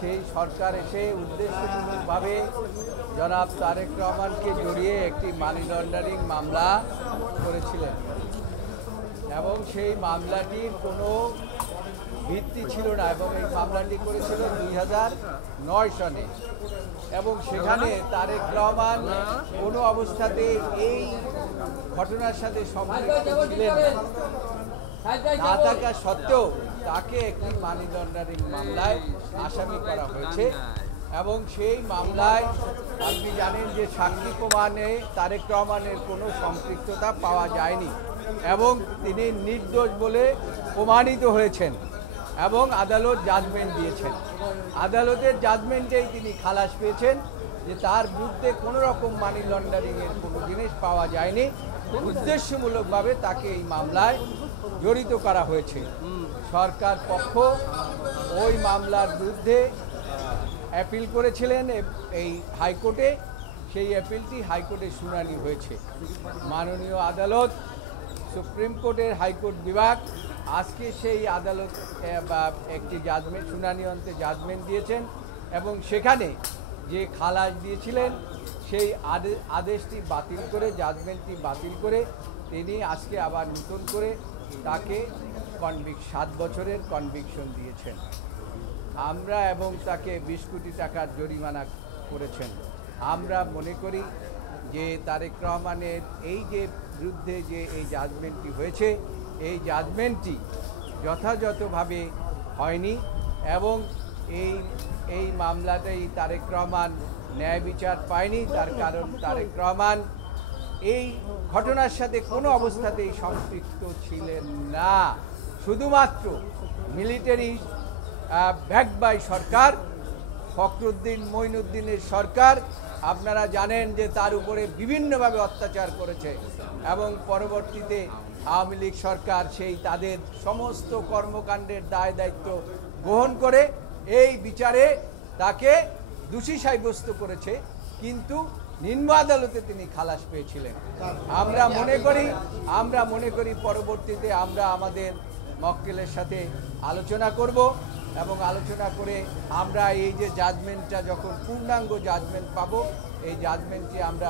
সেই সরকার এসে উদ্দেশ্যমূলকভাবে জনাব তারেক রহমানকে জড়িয়ে একটি মানি লন্ডারিং মামলা করেছিলেন এবং সেই মামলাটির কোনো ভিত্তি ছিল না এবং এই মামলাটি করেছিল 2009 সনে এবং সেখানে তারেক রহমান কোনো অবস্থাতে এই ঘটনার সাথে সম্পৃক্ত ছিলেন না থাকা সত্ত্বেও তাকে একটি মানি লন্ডারিং মামলায় আসামি করা হয়েছে এবং সেই মামলায় আপনি জানেন যে সাক্ষী প্রমাণে তারেক রহমানের কোনো সম্পৃক্ততা পাওয়া যায়নি এবং তিনি নির্দোষ বলে প্রমাণিত হয়েছেন এবং আদালত জাজমেন্ট দিয়েছেন। আদালতের জাজমেন্টেই তিনি খালাস পেয়েছেন যে তার বিরুদ্ধে কোনো রকম মানি লন্ডারিংয়ের কোনো জিনিস পাওয়া যায়নি, উদ্দেশ্যমূলকভাবে তাকে এই মামলায় জড়িত করা হয়েছে। সরকার পক্ষ ওই মামলার বিরুদ্ধে অ্যাপিল করেছিলেন এই হাইকোর্টে, সেই অ্যাপিলটি হাইকোর্টে শুনানি হয়েছে। মাননীয় আদালত সুপ্রিম কোর্টের হাইকোর্ট বিভাগ আজকে সেই আদালত একটি জাজমেন্ট শুনানি অন্তে জাজমেন্ট দিয়েছেন এবং সেখানে যে খালাস দিয়েছিলেন সেই আদেশটি বাতিল করে, জাজমেন্টটি বাতিল করে তিনি আজকে আবার নতুন করে তাকে 7 বছরের কনভিকশন দিয়েছেন আমরা এবং তাকে 20 কোটি টাকার জরিমানা করেছেন। আমরা মনে করি যে তারেক রহমানের এই যে বিরুদ্ধে যে এই জাজমেন্টটি হয়েছে এই জাজমেন্টটি যথাযথভাবে হয়নি এবং এই মামলাটাই তারেক রহমান ন্যায় বিচার পায়নি। তার কারণ তারেক রহমান এই ঘটনার সাথে কোনো অবস্থাতেই সম্পৃক্ত ছিলেন না, শুধুমাত্র মিলিটারি ব্যাকড বাই সরকার, ফখরুদ্দিন মঈনুদ্দিনের সরকার। আপনারা জানেন যে তার উপরে বিভিন্নভাবে অত্যাচার করেছে এবং পরবর্তীতে আওয়ামী লীগ সরকার সেই তাদের সমস্ত কর্মকাণ্ডের দায় দায়িত্ব গ্রহণ করে এই বিচারে তাকে দোষী সাব্যস্ত করেছে, কিন্তু নিম্ন আদালতে তিনি খালাস পেয়েছিলেন। আমরা মনে করি পরবর্তীতে আমরা আমাদের মক্কেলের সাথে আলোচনা করব এবং আলোচনা করে আমরা এই যে জাজমেন্টটা যখন পূর্ণাঙ্গ জাজমেন্ট পাবো এই জাজমেন্টটি আমরা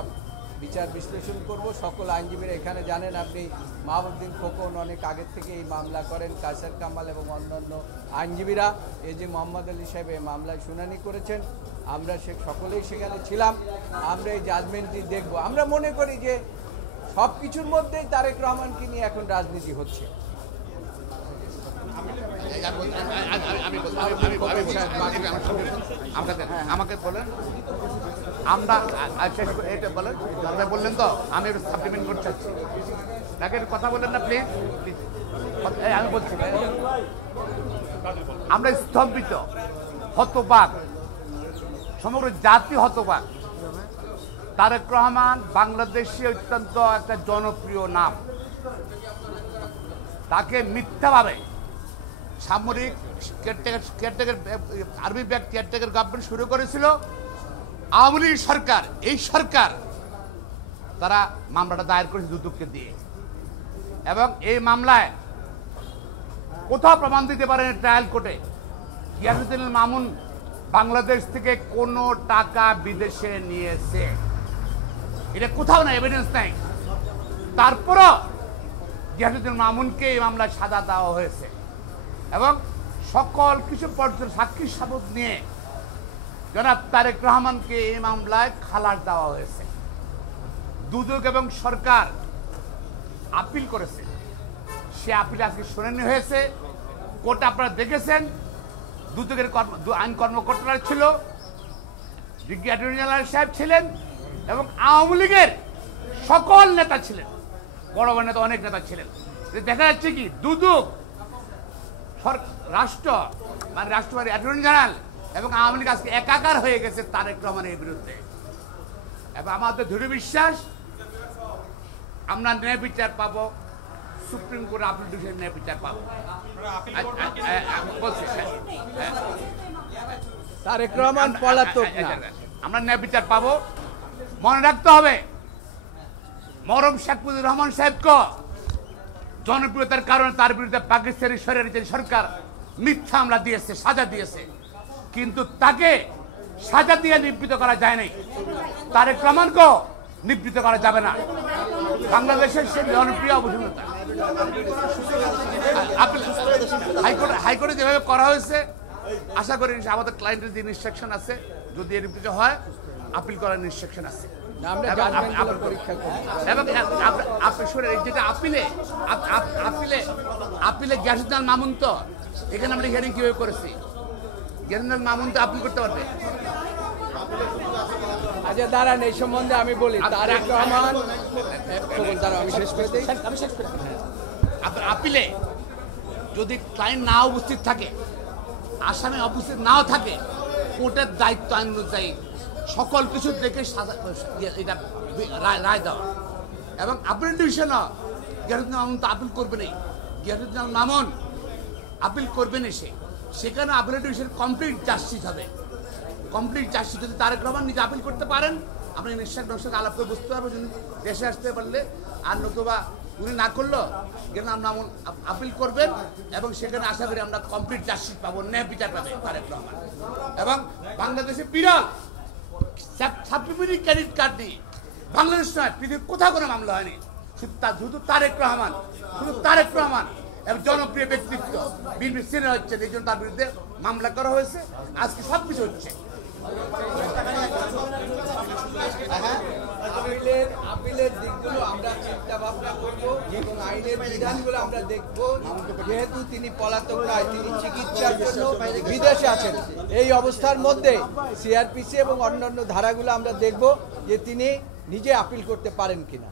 বিচার বিশ্লেষণ করব। সকল আইনজীবীরা এখানে জানেন, আপনি মাহবুবউদ্দিন খোকন অনেক আগের থেকে এই মামলা করেন, কায়সার কামাল এবং অন্যান্য আইনজীবীরা, এই যে মোহাম্মদ আলী সাহেব এই মামলায় শুনানি করেছেন, আমরা সকলেই সেখানে ছিলাম। আমরা এই জাজমেন্টটি দেখব। আমরা মনে করি যে সব কিছুর মধ্যেই তারেক রহমানকে নিয়ে এখন রাজনীতি হচ্ছে। আমাকে বলেন, আমরা এটা বলেন, বললেন তো আমি সাপ্লিমেন্ট করতে চাচ্ছি, তাকে কথা বললেন না প্লিজ। আমি বলছি আমরা স্তম্ভিত, হতবাক, সমগ্র জাতি হতবাক। তারেক রহমান বাংলাদেশে অত্যন্ত একটা জনপ্রিয় নাম, তাকে মিথ্যাভাবে সামরিক caretaker army back caretaker government শুরু করেছিল আওয়ামী লীগ সরকার। এই সরকার তারা মামলাটা দায়ের করেছে দুদককে দিয়ে এবং এই মামলায় কোথাও প্রমাণ দিতে পারেন ট্রায়াল কোর্টে গিয়াসউদ্দিন মামুন বাংলাদেশ থেকে কোনো টাকা বিদেশে নিয়েছে, এটা কোথাও না, এভিডেন্স নাই। তারপরও গিয়াসউদ্দিন মামুনকে এই মামলায় সাজা দেওয়া হয়েছে এবং সকল কিছু পর্যন্ত সাক্ষী সাবুত নিয়ে জনাব তারেক রহমানকে এই মামলায় খালাস দেওয়া হয়েছে। দুদক এবং সরকার আপিল করেছে, সে আপিল আজকে শুনানি হয়েছে। কোর্ট আপনারা দেখেছেন, দুদকের আইন কর্মকর্তারা ছিল, ডিগ্রি অ্যাটর্নি জেনারেল সাহেব ছিলেন এবং আওয়ামী লীগের সকল নেতা ছিলেন, বড় বড় নেতা অনেক নেতা ছিলেন। দেখা যাচ্ছে কি দুদক, রাষ্ট্র মানে রাষ্ট্রপতি, অ্যাটর্নি জেনারেল এবং আওয়ামী লীগ আজকে একাকার হয়ে গেছে তারেক রহমানের বিরুদ্ধে। এবং আমাদের দৃঢ় বিশ্বাস আমরা ন্যায় বিচার পাবো, সুপ্রিম কোর্ট আপিল ডিভিশন ন্যায় বিচার পাবো। তারেক রহমান পলাতক না, আমরা ন্যায় বিচার পাবো। মনে রাখতে হবে মরম শেখ মুজিবুর রহমান সাহেবকে জনপ্রিয়তার কারণে তার বিরুদ্ধে পাকিস্তানি সরকার মিথ্যা হামলা দিয়েছে, সাজা দিয়েছে। কিন্তু তাকে সাজা দিয়ে নিবৃত্ত করা যায় নাই। তারেক রহমানকেও নিবৃত্ত করা যাবে না। বাংলাদেশের সে জনপ্রিয় অবসন্নতা হাইকোর্টে যেভাবে করা হয়েছে, আশা করি আমাদের ক্লায়েন্টের যে ইনস্ট্রাকশন আছে, যদি এর কিছু হয় আপিল করার ইনস্ট্রাকশন আছে। এবং আপনি শুনেন, যেটা আপিলে গ্যাসুদ্দান মামুন, তো এখানে আমরা হিয়ারিং কিভাবে করেছি, গ্যাসুদ্দান মামুন তো আপিল করতে পারবে। আচ্ছা দাঁড়ান, এই সম্বন্ধে আমি বলি। তারেক রহমান, আমি শেষ করে দিই। আপিলে যদি ক্লায়েন্ট না উপস্থিত থাকে, আসামি উপস্থিত নাও থাকে, কোর্টের দায়িত্ব আইন অনুযায়ী সকল কিছু দেখে এটা রায় দেওয়া। এবং আপিল ডিভিশনও গিয়াসুদ্দিন মামুন তো আপিল করবে না, গিয়াসুদ্দিন মামুন আপিল করবে না, সেখানে আপিল ডিভিশন কমপ্লিট চার্জশিট হবে। কমপ্লিট চার্জশিট যদি তারেক রহমান নিজে আপিল করতে পারেন, আপনি নিশ্চয় আলাপ করে বুঝতে পারবেন যদি দেশে আসতে পারলে। আর নতুবা উনি না করলো গিয়াসুদ্দিন মামুন আপিল করবেন, এবং সেখানে আশা করি আমরা কমপ্লিট চার্জশিট পাবো, ন্যায় বিচার পাবে তারেক রহমান। এবং বাংলাদেশে বিরল সাপ্লিমেন্টারি ক্রেডিট কার্ড নিয়ে বাংলাদেশ নয়, পৃথিবীর কোথাও কোনো মামলা হয়নি। শুধু তারেক রহমান এবং জনপ্রিয় ব্যক্তিত্ব বিএনপি সিনিয়র হচ্ছে, এই জন্য তার বিরুদ্ধে মামলা করা হয়েছে। আজকে সব কিছু হচ্ছে। আপিলের দিকগুলো আমরা চিন্তা ভাবনা করব এবং আইনের বিধানগুলো আমরা দেখব। যেহেতু তিনি পলাতক নয়, তিনি চিকিৎসার জন্য বিদেশে আছেন, এই অবস্থার মধ্যে সিআরপিসি এবং অন্যান্য ধারাগুলো আমরা দেখব যে তিনি নিজে আপিল করতে পারেন কিনা।